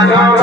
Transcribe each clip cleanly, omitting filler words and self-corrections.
Oh,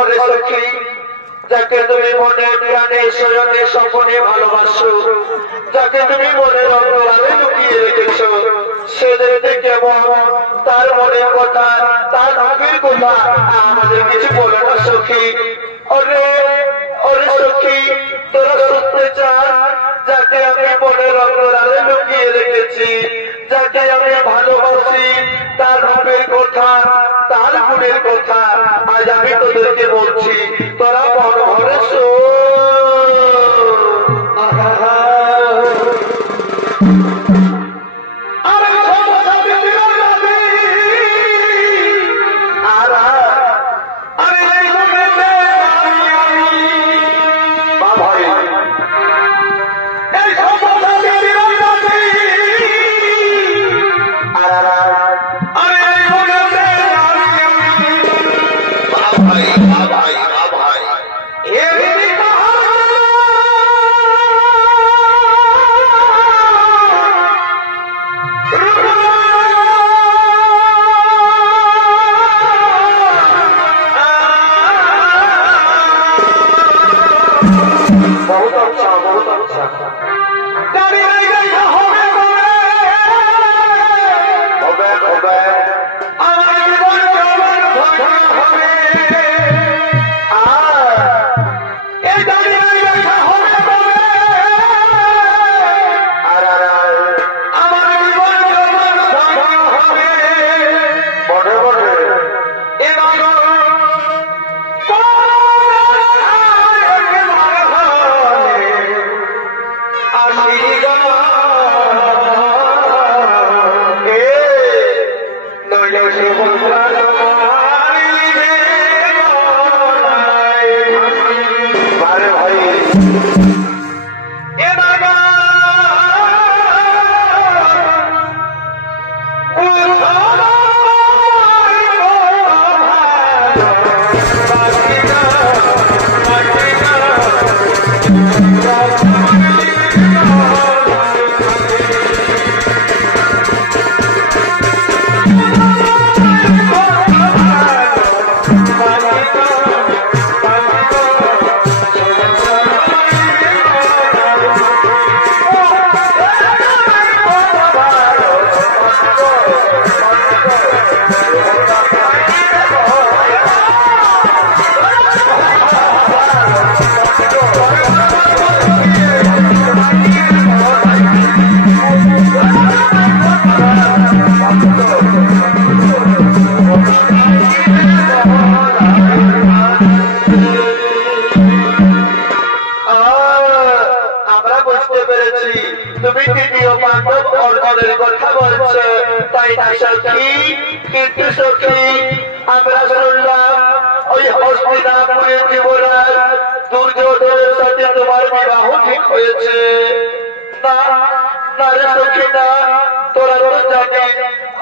অরে সখী যাকে তুমি মনে প্রাণে শয়নে স্বপনে ভালোবাসো, যাকে তুমি মনে অন্তরালে লুকিয়ে রেখেছো, সে দেখতে কেমন, তার মনের কথা, তার ভাবের কথা আমাদের কিছু বলে না সখী। অরে অরে সখী, তোরা শুনতে চাস যাকে আমি মনের অন্তরালে লুকিয়ে রেখেছি, যাকে আমি ভালোবাসি, তার ভাবের কথা, তার গুণের কথা আজ আমি তোদেরকে বলছি, তোরা মন ভরে শোন।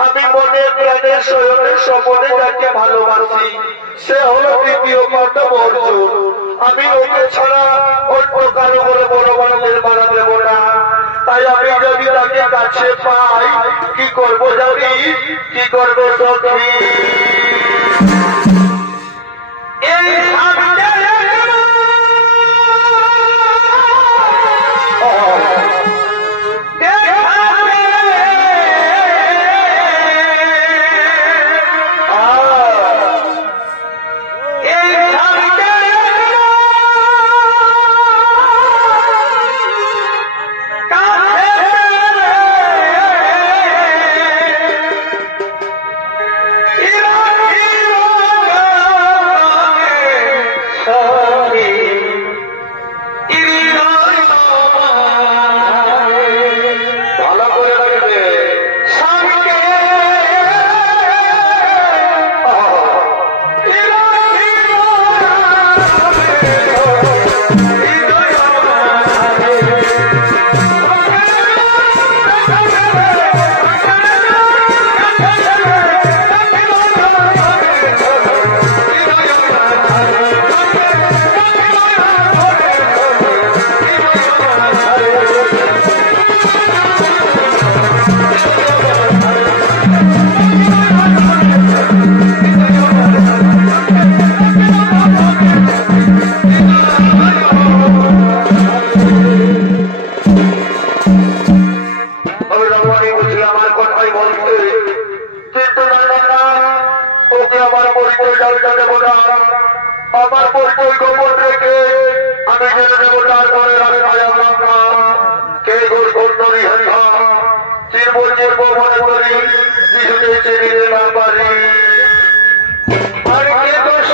আমি মনে প্রাণে শয়নে স্বপনে যাকে ভালোবাসি, সে হলো তৃতীয় পাণ্ডব অর্জুন। আমি ওকে ছাড়া অন্য কারো বলে বড় বড়দের মারা দেব না। তাই আমি যদি তাকে কাছে পাই কি করবো জানি, কি করবো সখী? আমার পরিচয় গোপন রেখে আমি জেনে দেব তারপরে রাস্তায় আমরা কে ঘোষ ঘোষণী হরিহা চিরব চিরব মনে করি কিছুতে চিনিতে না পারি আর কে দোষ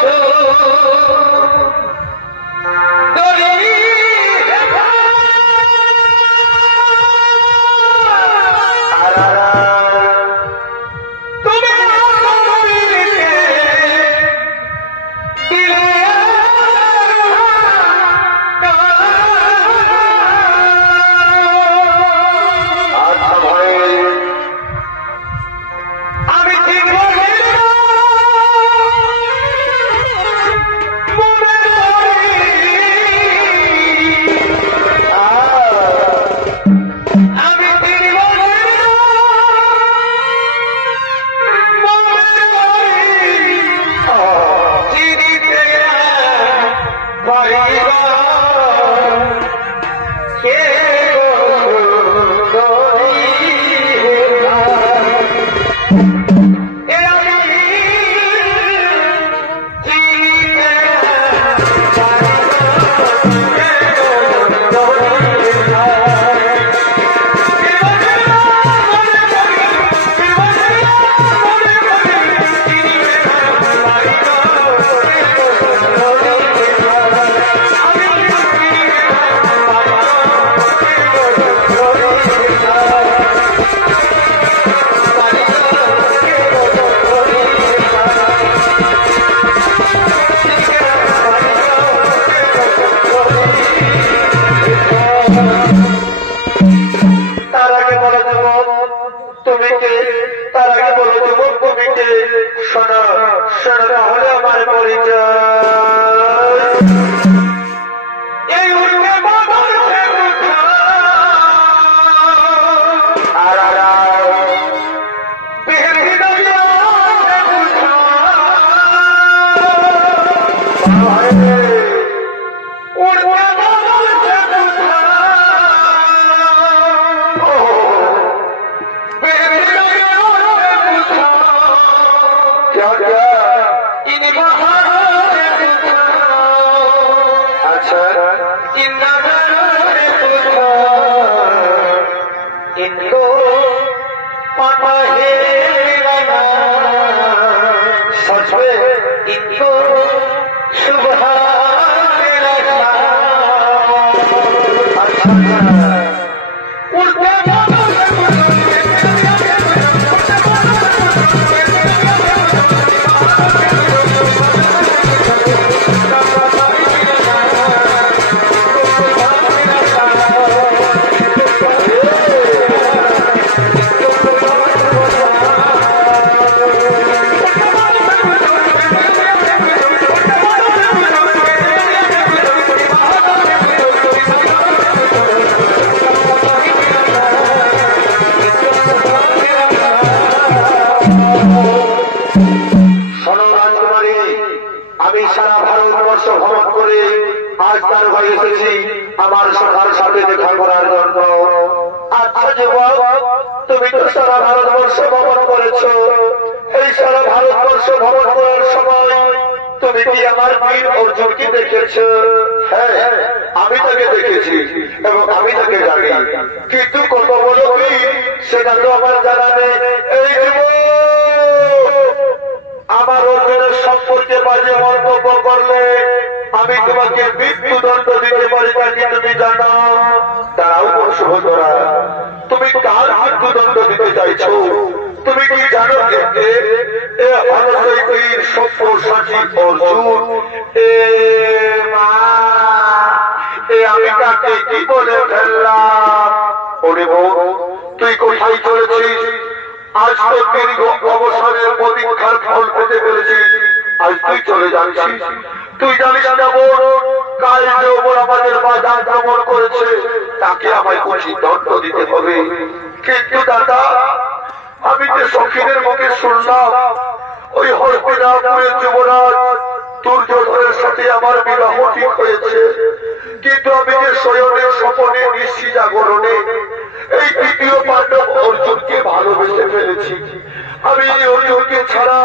আমি অর্জুনকে ছাড়া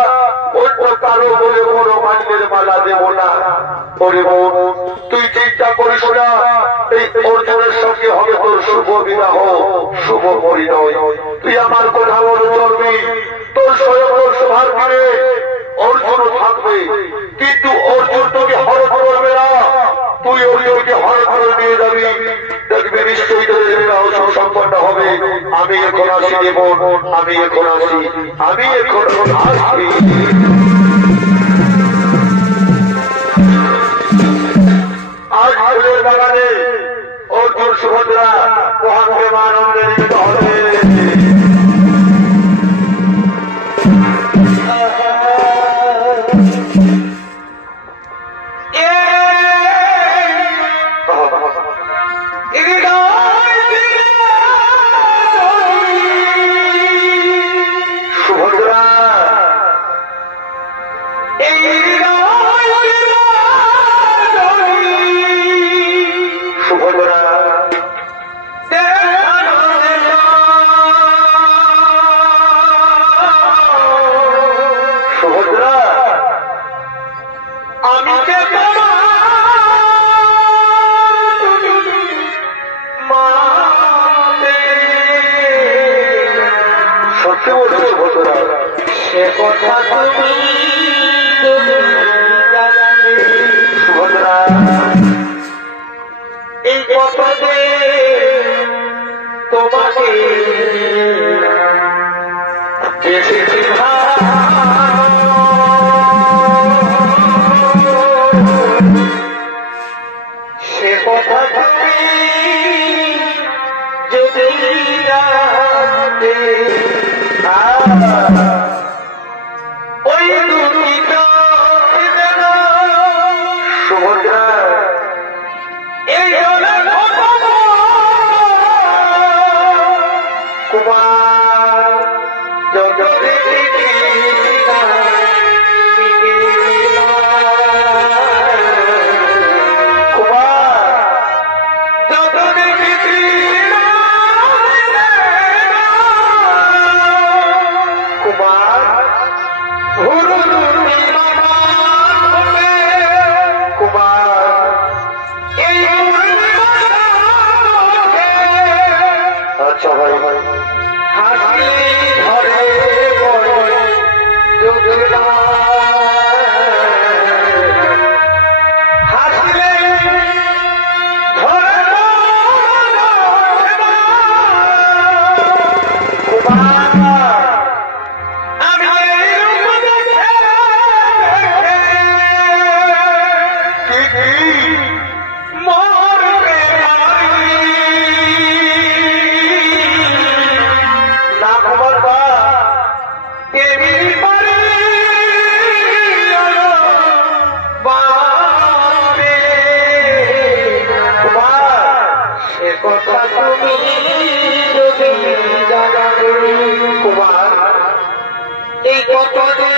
অন্য কারো বলে বড় মাইনের মালা দেব না। ওরে বোন, তুই চিন্তা করিস না, এই অর্জুনের সঙ্গে হবে তোর শুভ বিবাহ, শুভ পরিণয়। তুই আমার কথা বলে চলবি, তোর স্বয়ং সভার ঘরে অর্জুন থাকবে, কিন্তু অর্জুন তোকে হরণ করবে না। তুই অর্জুনকে হরণ করে নিয়ে যাবি, দেখবি নিশ্চয়ই তোদের বিবাহ সুসম্পন্ন হবে। আমি এখন আসি দেব, আমি এখন আসি, আমি এখন আসি। আজ ফুলের বাগানে অর্জুন সুভদ্রা মহান প্রেমানন্দে নিমিত হবে। এই কথাতে তোমাকে দেখেছি সে কথা তুমি যদি জানতে ওই দুঃখিত সুভদ্রা এই কুমার যত এই কথাতে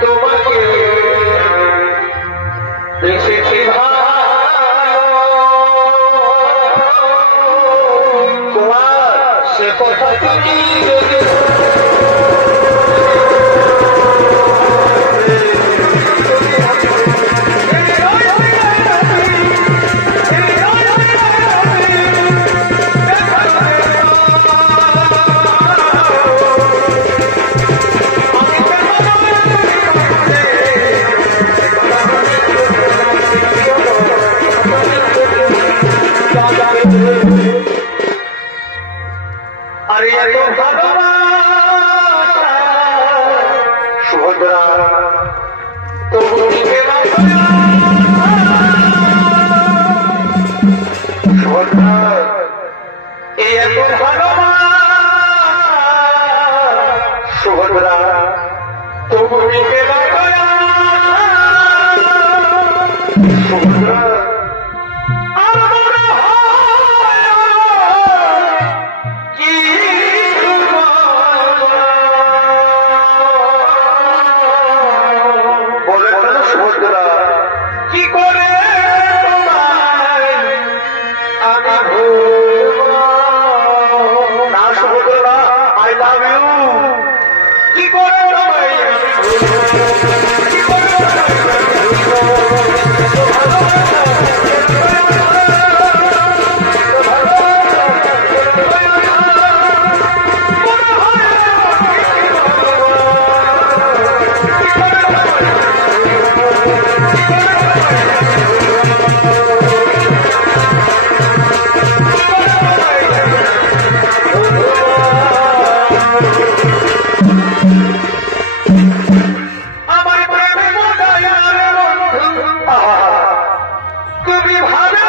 তোমাকে দেখেছি তোমার সে কথা তুমি সুভদ্রা সুভদ্রা এই এত সুভদ্রা তবু সুভদ্রা তুমি ভালো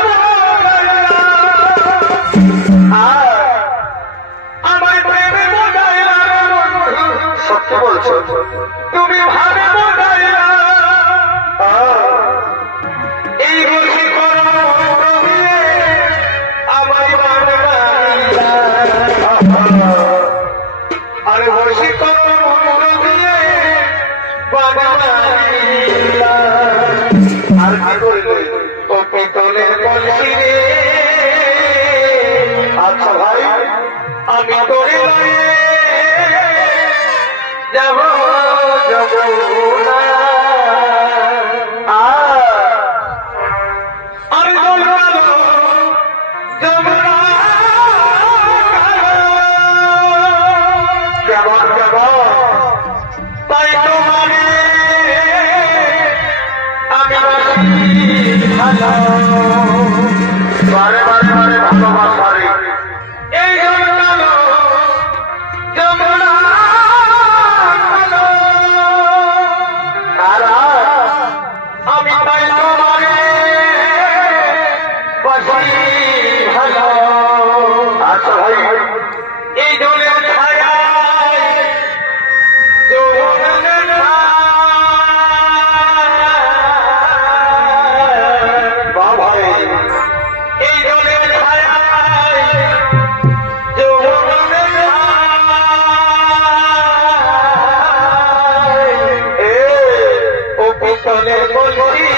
আমার প্রেমে মোটাইলা সত্যি বলছো তুমি ভালো মোটাইলা এই বসে করো আমার আরে বসে করো আর কি করবে ও পিতলের কলসি রে আচ্ছা ভাই আমি তোরে যাব যাব না আর কেমন কেমন তাই তোমারে আমি ভালো বারে বারে বারে ভালোবাসা রে এই যমুনা আমি তাই তোমারে বাসি ভালো আচ্ছা ভাই এই জলের ছায়া এই জলের ছায়া ও পিতলের কলসি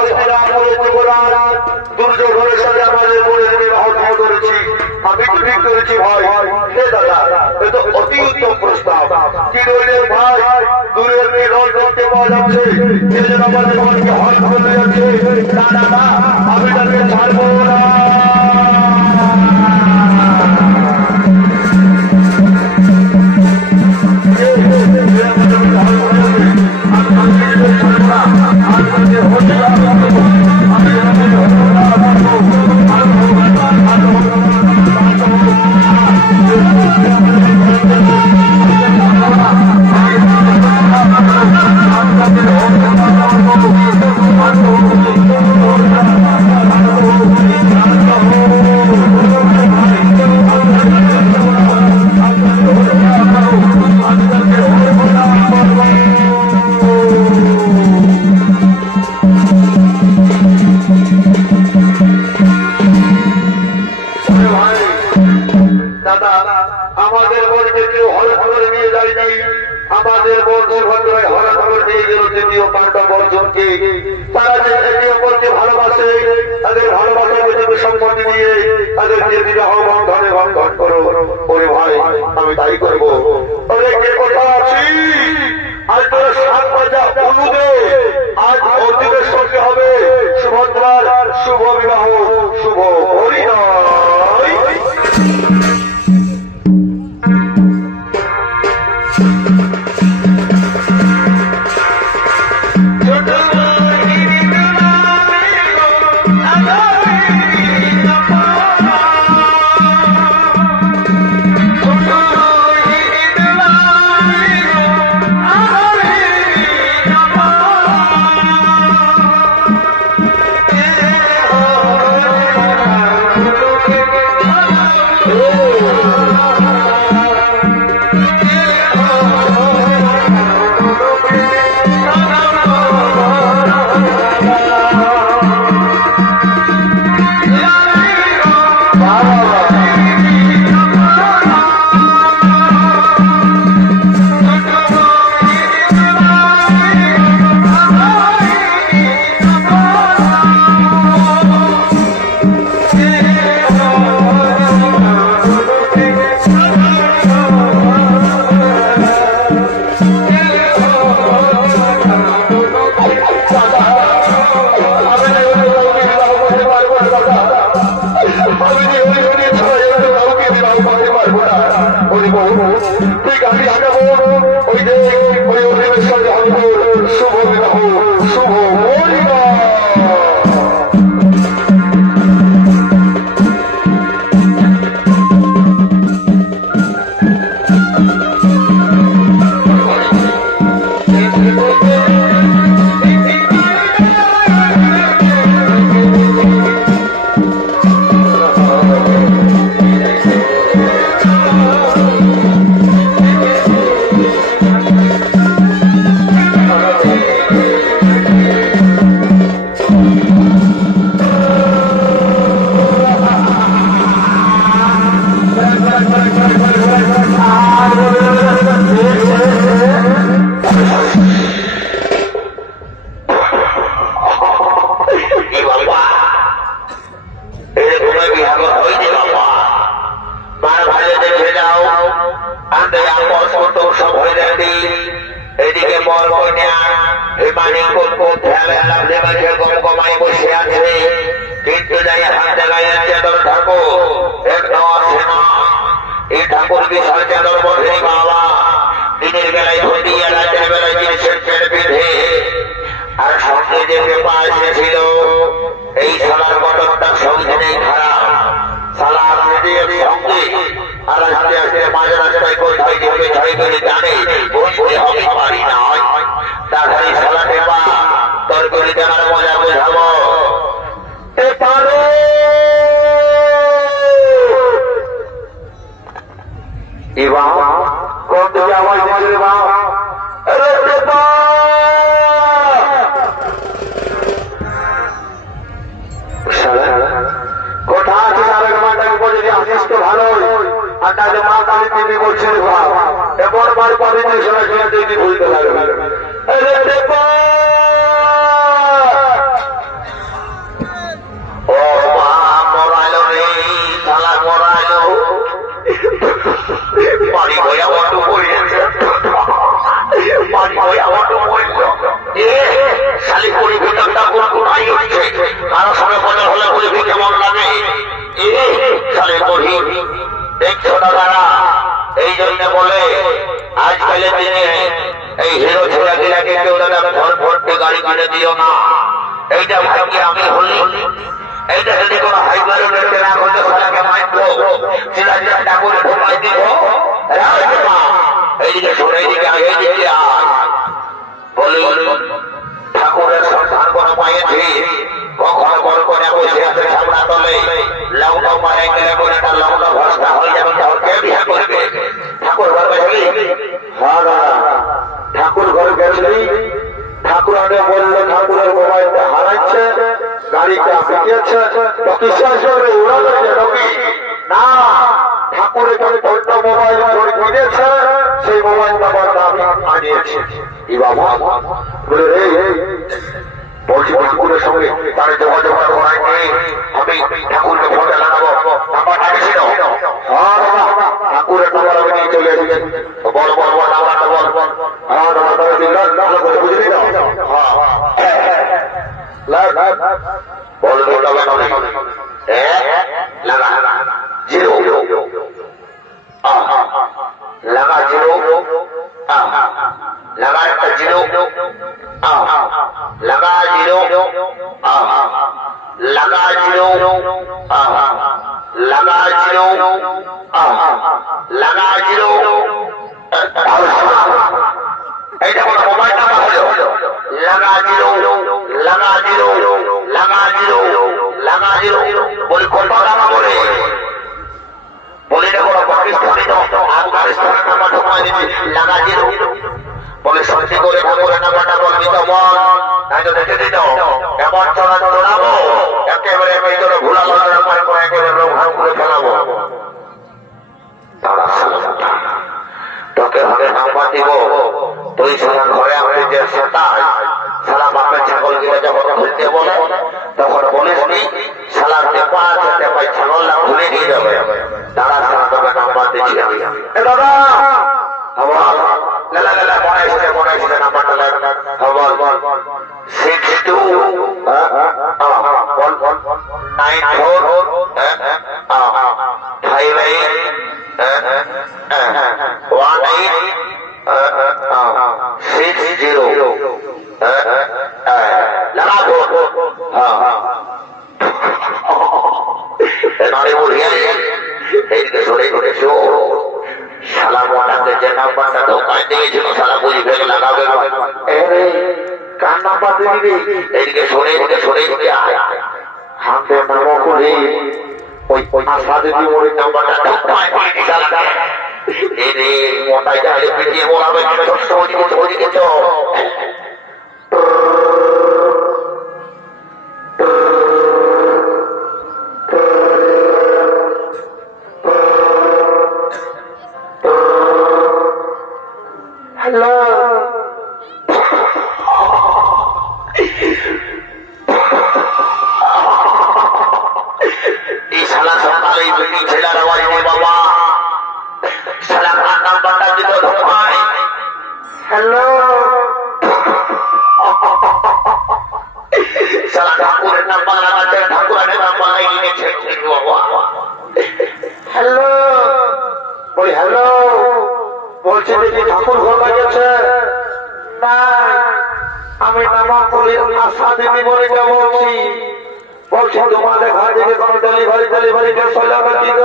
হস্তিনা করে যুবরাজ দুর্যোধনের সাথে আমাদের বোনের বিবাহ ঠিক করেছি। আমি তো ঠিক করেছি ভাই। হে দাদা, এ তো অতি উত্তম প্রস্তাব। কি রইলে ভাই, দূরের মেঘল দেখতে পাওয়া যাচ্ছে, সে যেন আমাদের বোনকে হজ করে যাচ্ছে। না না না, আমি তাকে ছাড়বো না। আমাদের বোনকে কেউ হঠাৎ করে নিয়ে যায়নি। আমাদের বোন সুভদ্রায় হঠাৎ করে নিয়ে গেল তৃতীয় পাণ্ডব অর্জুনকে। তারা যে একে অপরকে ভালোবাসে, তাদের ভালোবাসার ভিতরে সম্পত্তি দিয়ে তাদেরকে বিবাহ বন্ধনে বন্ধন করো। ওরে ভাই, আমি তাই করবো। অনেকে কথা আছি, আজ তোরা সাত বাজা অনুদে আজ অর্জুনের সঙ্গে হবে সুভদ্রার শুভ বিবাহ, শুভ হরিণয়। ঠিক আমি আগাবো ওই যে ওই অধিবেশ শুভ বিবাহ, শুভ হরিণয়। এদিকে বরকন্যা হিমানি গমগমাই বসে আছে, কিন্তু যাই হাতে গায়ে চাদর ঠাকুর একটাও আসে না। এই ঠাকুর বিশাল চাদর বসে বাবা দিনের বেলায় হটিয়ে রাতের বেলায় জিনিসের ছেড়ে বেঁধে। আর সঙ্গে যে পেপা এসেছিল, এই সালার গঠনটা সংবিধানেই খারাপ। সালা আসতে সঙ্গে আর আস্তে আস্তে মাঝে রাস্তায় কোথায় ঢেকে ছয় করে জানে বসতে হবে পারি না। তাড়াতাড়ি সালা পেপা তোর করে দেওয়ার মজা বোঝাবো। কোন দিকে আওয়াজ দিচ্ছে বা কোথা আছে সারা মাটাকে বলে আসিস তো ভালো। আর তাদের মা কালী দিদি বলছে এমন বার পাবি যে সবাই সবাই দিদি ভুলতে লাগবে। এই হিরো ছেলেকে কেউ ঘর ভর্তি গাড়ি কিনে দিও না। এইটা ভাবি আমি হলি এইটা যদি কোনো হাইবার না করতে সালাকে মাইতো চিলাচিলা ঠাকুর ঢোকাই দিব। এইদিকে শোন, এইদিকে এইদিকে বলি ঠাকুরের সন্ধান কোনো পাইছি কখন বড় করে বসে আছে সামনা তলে লাউটা মারে গেলে করে একটা লাউটা ভরসা হয়ে যাবে। কে বিয়ে করবে? ঠাকুর ঘর গেলি? হ্যাঁ দাদা, ঠাকুর ঘর গেলি। ঠাকুর আগে বললো ঠাকুরের মোবাইলটা হারাইছে, গাড়িটা বেঁচেছে, বিশ্বাস করে ওরা না ঠাকুরের কাছে ছোট্ট মোবাইল কিনেছে, সেই মোবাইলটা আমি আনিয়েছি। বাবা বলে রে বলছি ঠাকুরের সঙ্গে তার যোগাযোগ করাই আমি ঠাকুরকে ফোনটা লাগাবো। নাম্বারটা বেশি দাও। ঠাকুরের নাম্বার আমি নিয়ে চলে এসেছি। বড় বড় বড় নাম্বারটা বল। বুঝলি না লাগা জিরো লাগা জিরো লাগা একটা জিরো লাগা জিরো লাগা জিরো লাগা জিরো লাগা জিরো। এইটা কোনো মোবাইল নাম্বার হলো লাগা জিরো লাগা জিরো লাগা জিরো লাগা জিরো। বলি কত টাকা বলে বলি না কোনো পাকিস্তানি আফগানিস্তানের নাম্বার ঢোকাই দিচ্ছি লাগা জিরো। বলে সত্যি করে ঠাকুরের নাম্বারটা বলবি তো বল, নাই তো দেখে দিত এমন চড়াবো একেবারে ভিতরে ভুলা করে করে একেবারে রোগ করে ফেলাবো। তোকে হবে নাম্বার দিব, তুই সারা ঘরে আমাদের যে সেটাই সারা বাপের ছাগল গিয়ে যখন খুলতে বলে তখন বলিস নি সালার টেপা আছে টেপাই ছাগলটা খুলে দিয়ে যাবে। তারা সারা তোকে নাম্বার দিচ্ছি আমি। দাদা লেলা লেলা মনে এসেছে নাম্বারটা বল 6298 সালা মোটাকে যে নাম্বারটা ঢোকাই দিয়েছিল সালা বুঝি ফেলে লাগাবে কার নাম্বার দিবি? এইদিকে সরে সরে হাতে নামো করে ওই আশা দিবি ওই নাম্বারটা ঢোকাই দিয়েছি। মোটাই চাইলে পিটিয়ে বলাবে ওদিকে তো ঠাকুর ঘর গেছে না আমি নামাজ পড়ি আশা দেবী বলে বলছি বলছি তোমাদের ঘর থেকে কোনো ডেলিভারি দিত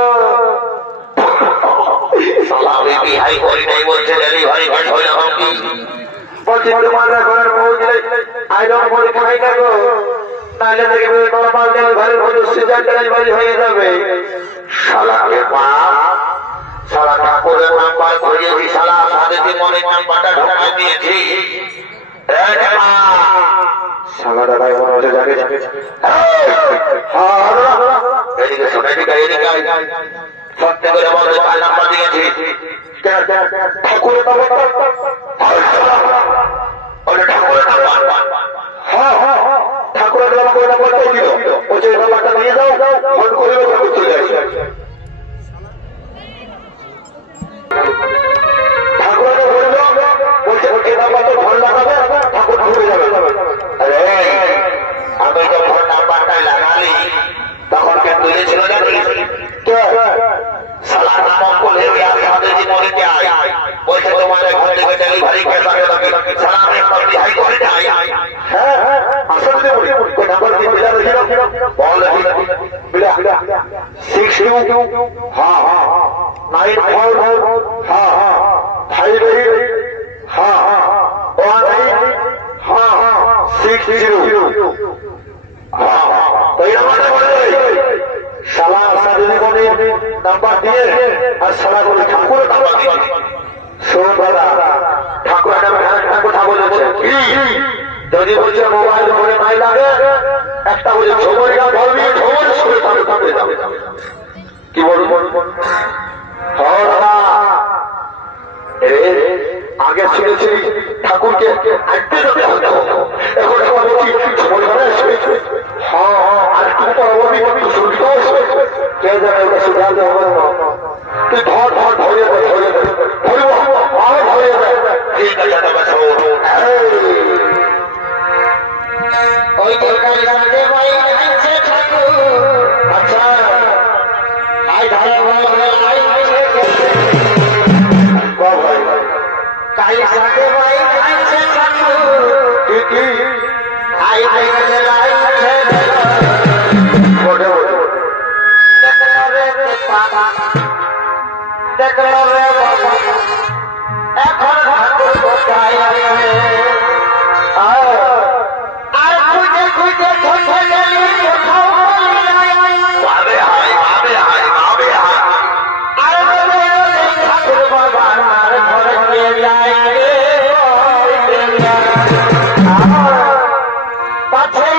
বলছি তোমাদের ঘরের পৌঁছে আইরন বলে খাই না গো, নাহলে দেখবে নর্মাল ডেলিভারি হয়ে যাবে। শালাকে মা সারা ঠাকুরের নাম্বার ধরিয়েছি, সারা সাদেতি মনের নাম্বারটা ঢোকাই দিয়েছি। সারা দাদাই মনে হচ্ছে জাগে এদিকে শোনে এদিকে সত্যি করে বলবে তার নাম্বার দিয়েছি ঠাকুরের নাম্বার। ঠাকুরের নাম্বার ঠাকুরের নাম্বারটাই দিল বলছে এই নাম্বারটা নিয়ে যাও ফোন করে চলে যাচ্ছে। ঠাকুরকে বলল বলছে এই নাম্বারটা ফোন লাগাবে ঠাকুর ঘুরে যাবে। আরে আমি যখন নাম্বারটা লাগালি তখন কে তুলেছিল জানিস সালা নাম করলে আমি আমাদের জীবনে বলছে তোমাদের ঘর থেকে ডেলিভারি কে কি সারা আমি পাবলি হাই করে যাই হ্যাঁ হ্যাঁ আসলে দে বলি কোন নাম্বার দিয়ে বিলা রহিল বল বিলা 62 हां हां 94 हां हां 58 हां हां 18 हां हां 60 हां तो ये মানে বলে শালা সাদিনী বলে নাম্বার দিয়ে আর শালা বলে ঠাকুর নাম্বার দিয়ে শোন দাদা ঠাকুর একটা কথা বলেছে কি যদি বলছে মোবাইল ফোনে নাই লাগে একটা বলে ঝোমরিয়া বলবি ঝোমর শুনে থাকবে কি বলবো আগে শুনেছি ঠাকুরকে আঁকতে যাবে এখন এখন বলছি ঝোমর ঘরে হ্যাঁ আর একটু পরবর্তী শুনতেও কে জানে ওটা শুধাতে হবে না তুই ধর ধর ধরিয়ে দেয় ধরিয়ে দেয় ধরব আরো ধরিয়ে দেয় ঠিক আছে ওই দরকারি সাথে ভাই আছে ঠাকুর আচ্ছা আই ধারা ভালো আই ভাই কাই সাথে ভাই আছে ঠাকুর কি আই ভাই লাই আছে বড় দেখলো রে বাবা এখন ঠাকুর কোথায় আছে আর খুঁজে খুঁজে খুঁজে গেলি কোথাও ভাবে হাই আর ঠাকুর বাবা আর ঘরে নিয়ে যায় পাছে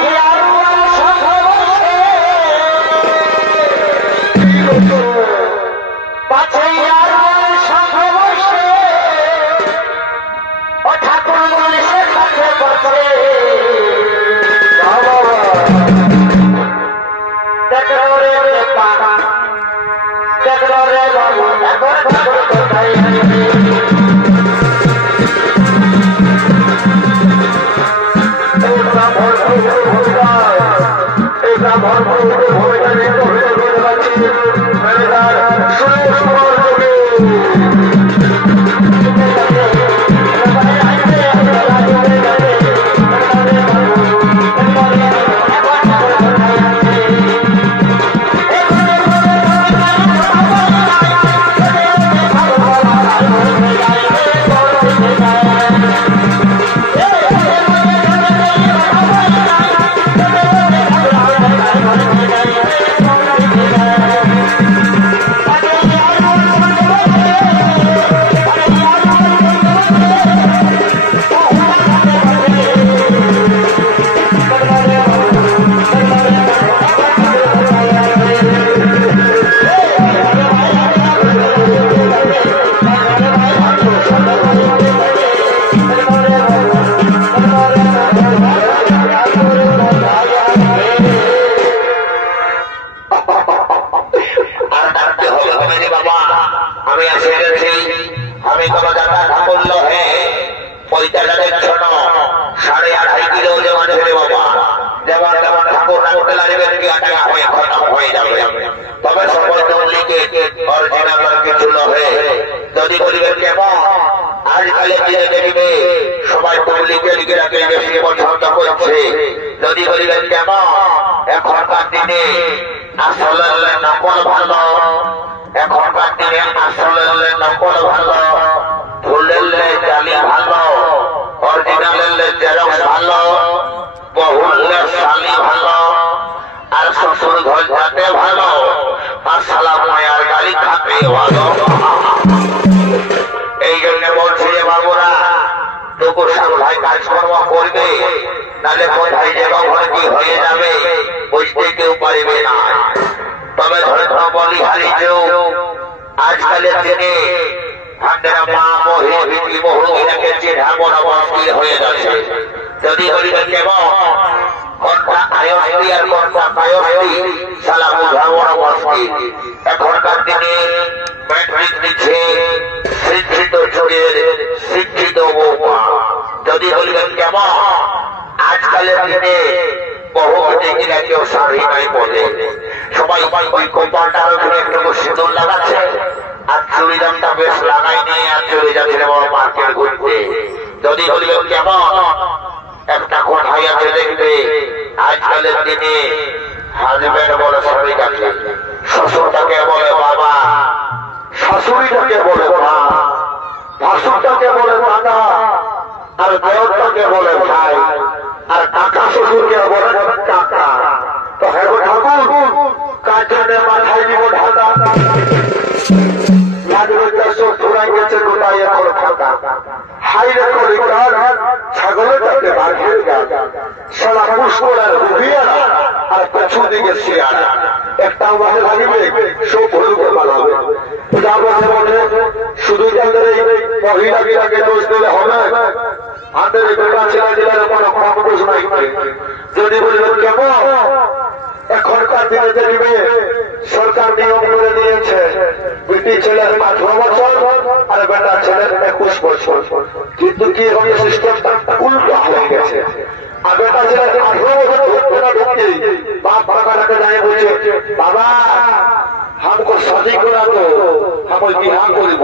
এখনকার দিনে ম্যাট্রিক দিচ্ছে শিক্ষিত যুগের শিক্ষিত বৌমা যদি বলবেন কেমন আজকালের দিনে বহু মেয়েরা কেউ শাড়ি নাই বলে সবাই ওই কপালটার ওখানে একটু সিঁদুর লাগাচ্ছে আর চুড়িদারটা বেশ লাগাই নিয়ে আর চলে যাচ্ছে মার্কেট ঘুরতে যদি বলি কেমন একটা কথাই আছে দেখবে, আজকালের দিনে হাজবেন্ড বলে স্বামীটাকে, শ্বশুরটাকে বলে বাবা, শাশুড়িটাকে বলে মা, ভাসুরটাকে বলে দাদা, আর দেওরটাকে বলে ভাই, আর কাকা শ্বশুরকে বলে কাকা। তো হ্যাঁ ঠাকুর, কার জন্য মাথায় দিব ঢাকা? সব ফুরাই গেছে, গোটাই এখন ফাঁকা। হাইরে করে ছাগলের বাঘের গাছ, সারা পুষ্করার হুবিয়ারা আর পেছন দিকে শেয়ারা, একটা মাঠে ভাগিবে সব ভুলুকে বানাবে। যা বলতে বলে শুধু যাদের এই মহিলাকে দোষ দিলে হবে, আমাদের বেটা ছেলে জেলার কোনো কম দোষ নাই। যদি বলবেন কেমন, এখনকার দিনে দেখবে সরকার নিয়ম করে দিয়েছে বেটি ছেলের 18 বছর আর বেটা ছেলের 21 বছর, কিন্তু কি হবে সিস্টেমটা উল্টো হয়ে গেছে। আর বেটা ছেলের 18 বছর ঢুকতে না ঢুকতে বাপ কাকাটাকে জানিয়ে বলছে, বাবা हमको शादी करा दो, हम बिहा করব।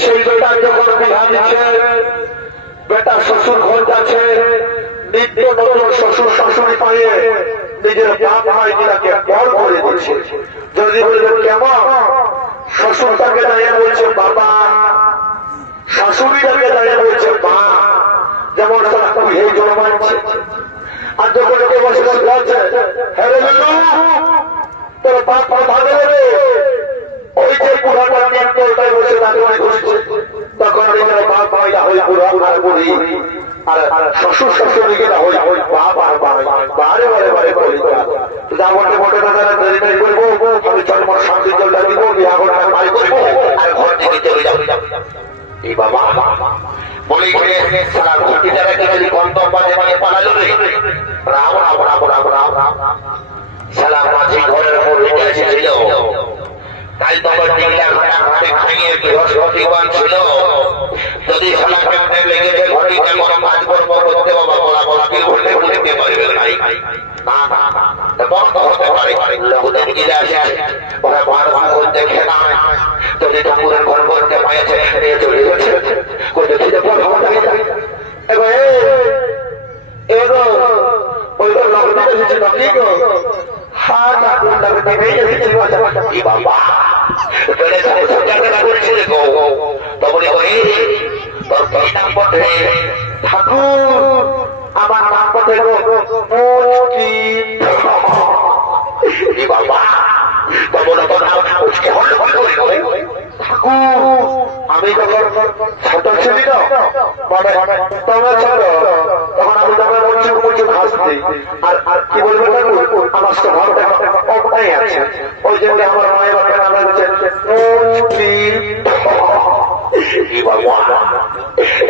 সেই বেটা যখন বিহা দিচ্ছে, বেটা শ্বশুর ঘর যাচ্ছে, নিত্য নতুন শ্বশুর শাশুড়ি পাইয়ে নিজের বাপ ভাইটাকে বড় করে দিচ্ছে। যদি বলবেন কেমন, শ্বশুরটাকে দাঁড়িয়ে বলছে বাবা, শাশুড়িটাকে দাঁড়িয়ে বলছে মা, যেমন তারা কুহে জন্মাচ্ছে। আর যখন কেউ বসে বলছে হ্যাঁ তোর বাপ কথা দেবে, ওই যে পুরাটা নিয়ন্ত্রণটাই বসে তাকে মনে করছে, তখন বাপ ভাইটা হয়ে পুরা আর বুড়ি, আর শ্বশুর শাশুড়িকে না হয়ে বাপ আর বারে বারে বারে বলি যা বলতে বলতে তারা দেরি দেরি করবো, আমি চলমার শান্তি জলটা দিব, বিহাগরটা মাই করবো আর ঘর থেকে চলে যাবো। এই বাবা বলি সারা ঘটিটাকে যদি কন্তম বাজে মানে পালালো রে, রাম রাম রাম রাম রাম রাম সালা মাঝি ঘরের মধ্যে এসেছিল, তাই তোমার টিকলা ঘাটা ঘাটে খাইয়ে বৃহস্পতিবার ছিল। যদি সালা কেমনে লেগেছে ঘটিটা কোনো কাজ কর্ম করতে বাবা বলা বলা কি ঘটে বুঝতে পারবে নাই, বন্ধ হতে পারে। লোকদের গিলে আসে ওরা ভার ভার দেখে না, যদি ঠাকুরের ঘর করতে পাইছে চলে গেছে ওই লগ্ন এসেছে নকলি গো, হ্যাঁ ঠাকুর লাগতে নেই বাবা করেছিল গো। তখন তোর নাম পথে ঠাকুর, আমার নাম পথে বাবা, তখন ঠাকুর আমি যখন ছোট ছিলি না মানে তবে ছোট, তখন আমি তখন উঁচু উঁচু ঘাস দিই, আর কি বলবো আমার স্বভাবটা অপটাই আছে, ওই জন্য আমার মায়ের বাপের নাম হচ্ছে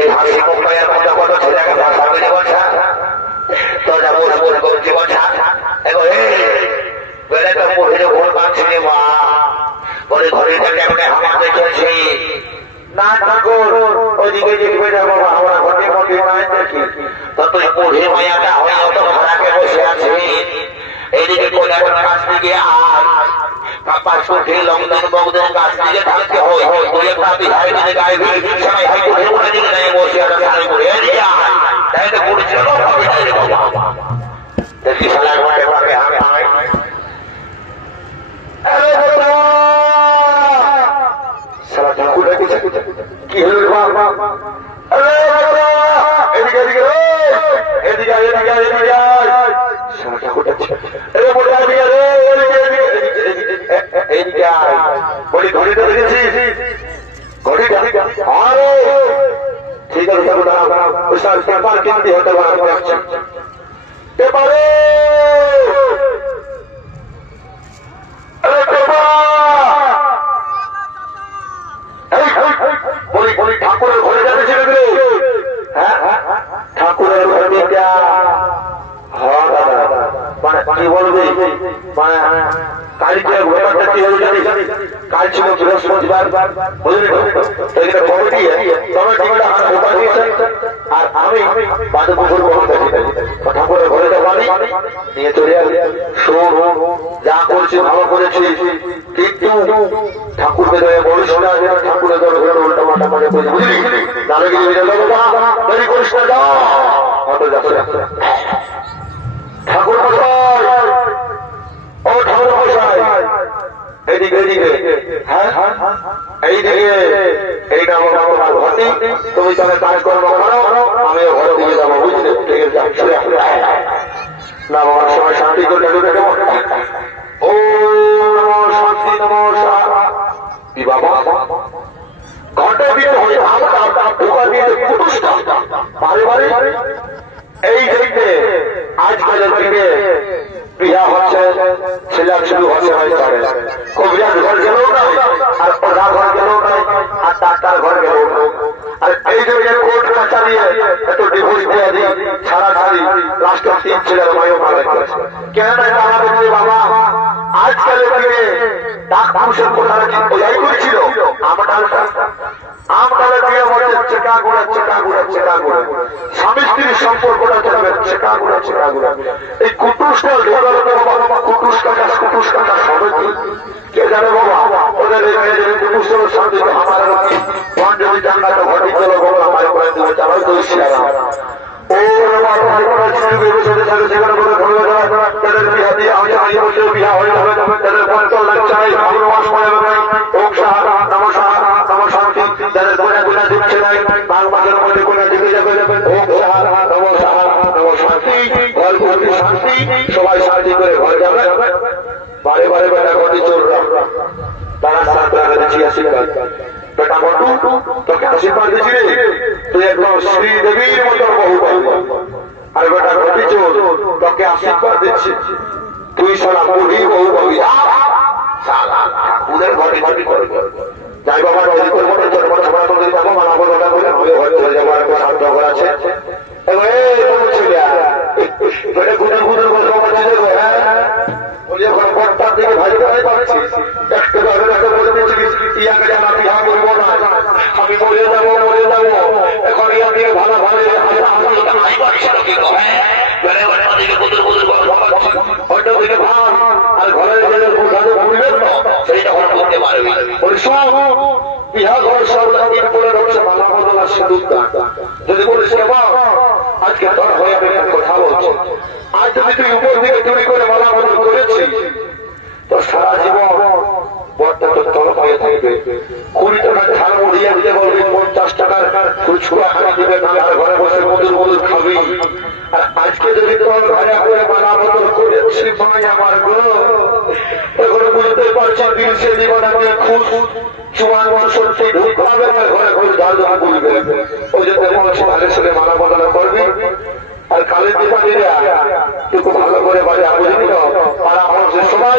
এই হাসি কোম্পানির কথা কত ছেলেকে ভাষা করে বলছা, তো যাবো করছি বলছা বেড়ে তো পড়ে ঘর পাচ্ছি মা বলে ঘরে থেকে হামা দেখেছি না ঠাকুর, ওইদিকে দেখবে যাবো আমরা ঘটে মধ্যে নাই দেখি, তো তুই পড়ে মায়াটা হয়ে অত ভাড়াকে বসে আছে, এইদিকে কোথায় কাছ থেকে আয় পাপা সুখে লঙ্ঘন বগদন গাছ দিকে থাকতে হয়, ওই একটা বিহারে দিকে গায়ে সবাই হয় করে উঠে দিকে নেই বসে একটা সাড়ে করে তাই তো পড়ছিল দেখি সালার ঘরে পাবে আমি কি হল এদিকে এদিকে এদিকে এদিকে এদিকে বলি ঘড়িটা দেখেছি, ঘড়িটা আরে ঠিক আছে পেপার কিনতে হতে পারছে পেপারে বলি বলি ঠাকুরের ঘরে যাবে ছেলে, হ্যাঁ ঠাকুরের ঘরে দিয়া মানে কি বলবি মানে কালকে ব্যাপারটা কি হয়ে জানি, কাল ছিল বৃহস্পতিবার বুঝলি তো, কমিটি কমিটিটা ব্যাপার দিয়েছেন, আর আমি বাদে পুকুর ঠাকুরের ঘরে তো পানি নিয়ে চলে আসি, শোন যা করছি ভালো করেছি, কিন্তু ঠাকুরকে বলিস না ঠাকুরের ঘরে উল্টা মাথা করে বুঝলি, তাহলে কি ঠাকুর মশাই, ও ঠাকুর মশাই, এইদিকে এইদিকে, হ্যাঁ এইদিকে, এইটা আমার তোমার ঘটি, তুমি তাহলে কাজকর্ম করো, আমিও ঘরে দিকে যাবো, বুঝলে? ঠিক আছে, না আমার সময় শান্তি করে ও শান্তি নমস্কার বাবা ঘন্টা দিতে হয় ঢোকা দিয়ে পুরুষটা বারে বারে এই দিকে আজকালের দিকে বিয়া হচ্ছে, ছেলে শুরু হচ্ছে হয়ে কবিরাজ ঘর গেলেও নাই, আর ওরা ঘর গেলেও নাই, আর ডাক্তার ঘর গেলেও নাই। আর এই যে কোর্ট কাছারি এত ডিভোর্স দিয়ে দিই ছাড়াছাড়ি লাস্ট 3 ছেলের মায়েও মারা গেছে। কেন আমাদের বাবা আজকালের দিকে ডাক পুরুষের কোথায় ওই করেছিল আমটালে দিয়ে মনে চেকা গুড়া স্বামী স্ত্রীর সম্পর্কটা চলবে চেকা গুড়া এই কুটুসটা কুটুস কাটা সবাই কে জানে বাবা ওদের কুটুসের শান্তি আমার যদি জানলাটা ঘটি চলো বাবা আমার করে দেবো চালাই তো ও তাদের বিহা দিয়ে আমি বললেও বিহা হয়ে যাবে, তাদের 5 লাখ চাই, মাস পরে ওম সাহারা নম শান্তি, যাদের গোনা গোনা দিচ্ছে নাই বাংলাদেশের মধ্যে গোনা দিতে যাবে, ওম সাহারা নম শান্তি, ঘর ঘরটি শান্তি, সবাই শান্তি করে ঘর যাবে। বারে বারে বেটা ঘটি চলবে, তারা সাথে দিচ্ছি আশীর্বাদ, বেটা ঘটু তোকে আশীর্বাদ দিচ্ছি রে, তুই একদম শ্রীদেবীর মতো বহু পাবো। আর বেটা ঘটি চোর তোকে আশীর্বাদ দিচ্ছি, তুই সারা বুড়ি বহু পাবি। ঠাকুরের ঘটি ঘটি করে যাই বাবা নদীর মতো ছোট ছোট করে যাবো মানা করে বলে আমি ঘর চলে যাবো, একবার সাধ্য ঘর আছে দিকে ভাই পাচ্ছি একটু বলে দিচ্ছিস ইয়াকে জানা বিহা করবো না, আমি মরে যাবো এখন ইয়া দিয়ে ভালো ভালো দিকে ভাব আর ঘরের ঘুরবেন না সেইটা ঘর করতে পারবি। বিহা ঘর সব করে রয়েছে বাংলা বদলা সিঁদুর যদি বলিস আজকে ধর হয়ে আমি কথা বলছি, আজ যদি তুই উপর দিকে চুরি করে মালা বদল করেছিস তো সারা জীবন বরটা তো তল হয়ে থাকবে। 20 টাকার ধান উড়িয়ে দিতে বলবি, 50 টাকার ছুড়া খানা দিবে, তার ঘরে বসে মধুর খাবি। আর আজকে যদি তোর ঘরে করে মালা বদল করেছি ভাই আমার গো, এখন বুঝতে পারছি দিন সে জীবনাকে খুব চুয়ান সত্যি ঢুকাবে না, ঘরে ঘরে ঝাড় বুঝবে। ওই জন্য বলছি ভালো ছেলে মালা বদল করবি। আর কালের দীপালীরা একটু ভালো করে বাড়ি বুঝবি না, আর আমার সবাই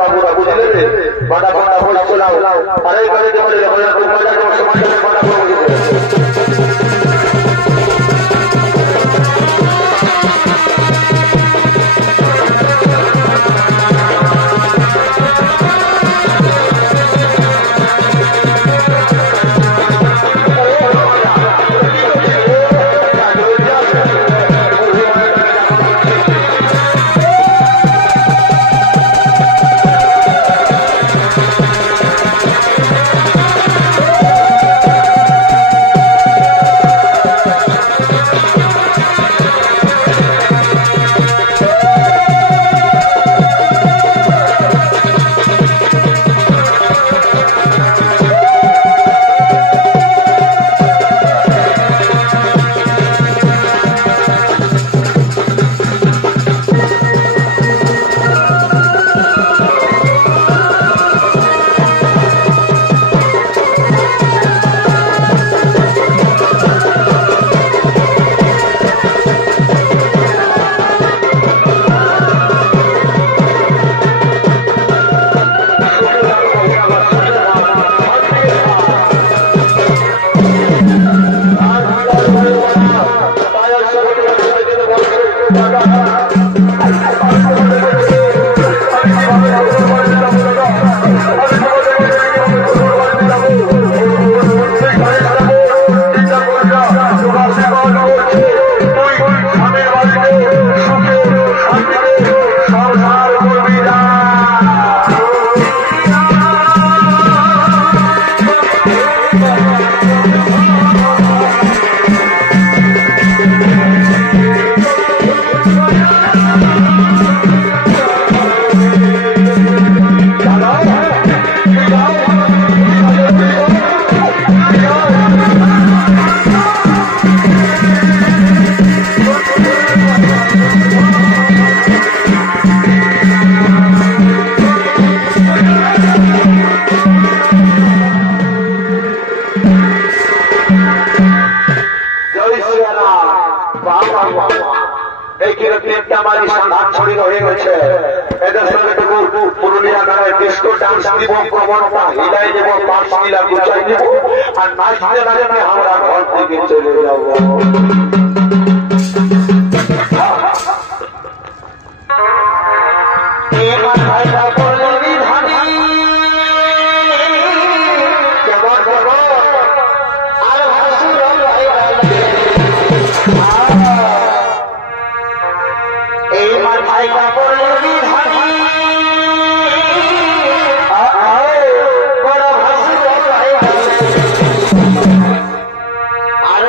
বাবুরা বুঝলে বাটা ফাটা হয়ে চলাও আর এই করে পুরুলিয়া গানের ডিস্কো ডান্স দিব, প্রবণতা হিলাই দেব, পাঁচ মিলা গুছাই দিব, আর নাচতে নাচতে আমরা ঘর থেকে চলে যাব। আর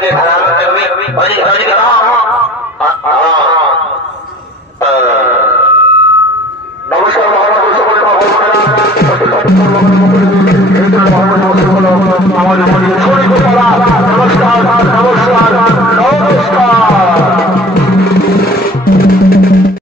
मुझे खराब करवी और